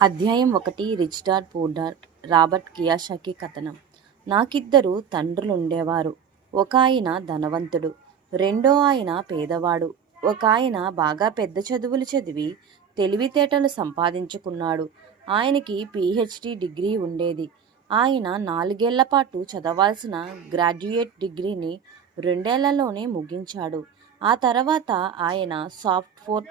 అధ్యాయం ఒకటి rich dad poor dad Robert Kiyosaki కథనం. నాకిద్దరు తండ్రులుండేవారు. ఒక ఆయన ధనవంతుడు రెండో ఆయన పేదవాడు. ఒక ఆయన బాగా పెద్ద చదువులు చదివి తెలివితేటలు సంపాదించుకున్నాడు. ఆయనకి పిహెచ్డి డిగ్రీ ఉండేది. ఆయన నాలుగేళ్ళ పాటు చదవాల్సిన గ్రాడ్యుయేట్ డిగ్రీని రెండేళ్ళలోనే ముగించాడు. ఆ తర్వాత ఆయన సాఫ్ట్వేర్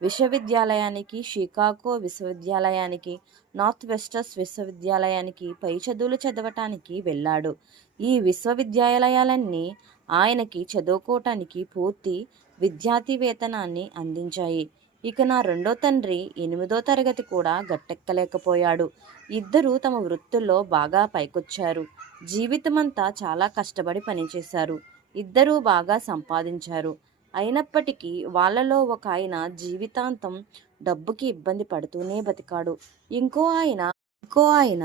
విశ్వవిద్యాలయానికి షికాగో విశ్వవిద్యాలయానికి నార్త్ వెస్టర్స్ విశ్వవిద్యాలయానికి పై చదువులు చదవటానికి వెళ్ళాడు. ఈ విశ్వవిద్యాలయాలన్నీ ఆయనకి చదువుకోవటానికి పూర్తి విద్యార్థి వేతనాన్ని అందించాయి. ఇక నా రెండో తండ్రి ఎనిమిదో తరగతి కూడా గట్టెక్కలేకపోయాడు. ఇద్దరూ తమ వృత్తుల్లో బాగా పైకొచ్చారు. జీవితమంతా చాలా కష్టపడి పనిచేశారు. ఇద్దరూ బాగా సంపాదించారు. అయినప్పటికీ వాళ్ళలో ఒక ఆయన జీవితాంతం డబ్బుకి ఇబ్బంది పడుతూనే బతికాడు. ఇంకో ఆయన ఇంకో ఆయన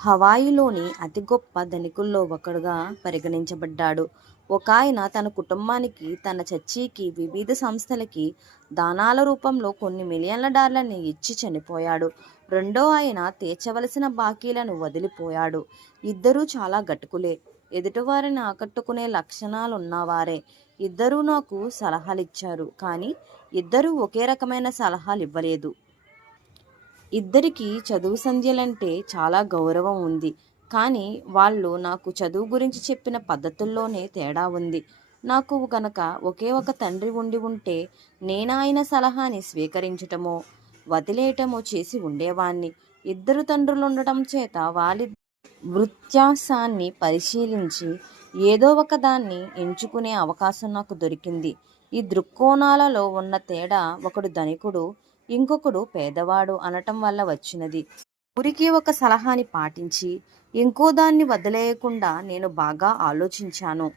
హవాయిలోని అతి గొప్ప ధనికుల్లో ఒకడుగా పరిగణించబడ్డాడు. ఒక ఆయన తన కుటుంబానికి తన చర్చికి వివిధ సంస్థలకి దానాల రూపంలో కొన్ని మిలియన్ల డాలర్ని ఇచ్చి చనిపోయాడు. రెండో ఆయన తీర్చవలసిన బాకీలను వదిలిపోయాడు. ఇద్దరూ చాలా గట్టుకులే ఎదుటివారిని ఆకట్టుకునే లక్షణాలు ఉన్నవారే ఇద్దరూ నాకు సలహాలు ఇచ్చారు కానీ ఇద్దరూ ఒకే రకమైన సలహాలు ఇవ్వలేదు ఇద్దరికి చదువు సంధ్యలంటే చాలా గౌరవం ఉంది కానీ వాళ్ళు నాకు చదువు గురించి చెప్పిన పద్ధతుల్లోనే తేడా ఉంది. నాకు గనక ఒకే ఒక తండ్రి ఉండి ఉంటే నేను ఆయన సలహాని స్వీకరించటమో వదిలేయటమో చేసి ఉండేవాణ్ణి. ఇద్దరు తండ్రులు ఉండటం చేత వాళ్ళిద్దరు వృత్యాసాన్ని పరిశీలించి ఏదో ఒక దాన్ని ఎంచుకునే అవకాశం నాకు దొరికింది. ఈ దృక్కోణాలలో ఉన్న తేడా ఒకడు ధనికుడు ఇంకొకడు పేదవాడు అనటం వల్ల వచ్చినది. ఊరికి ఒక సలహాని పాటించి ఇంకో దాన్ని వదిలేయకుండా నేను బాగా ఆలోచించాను.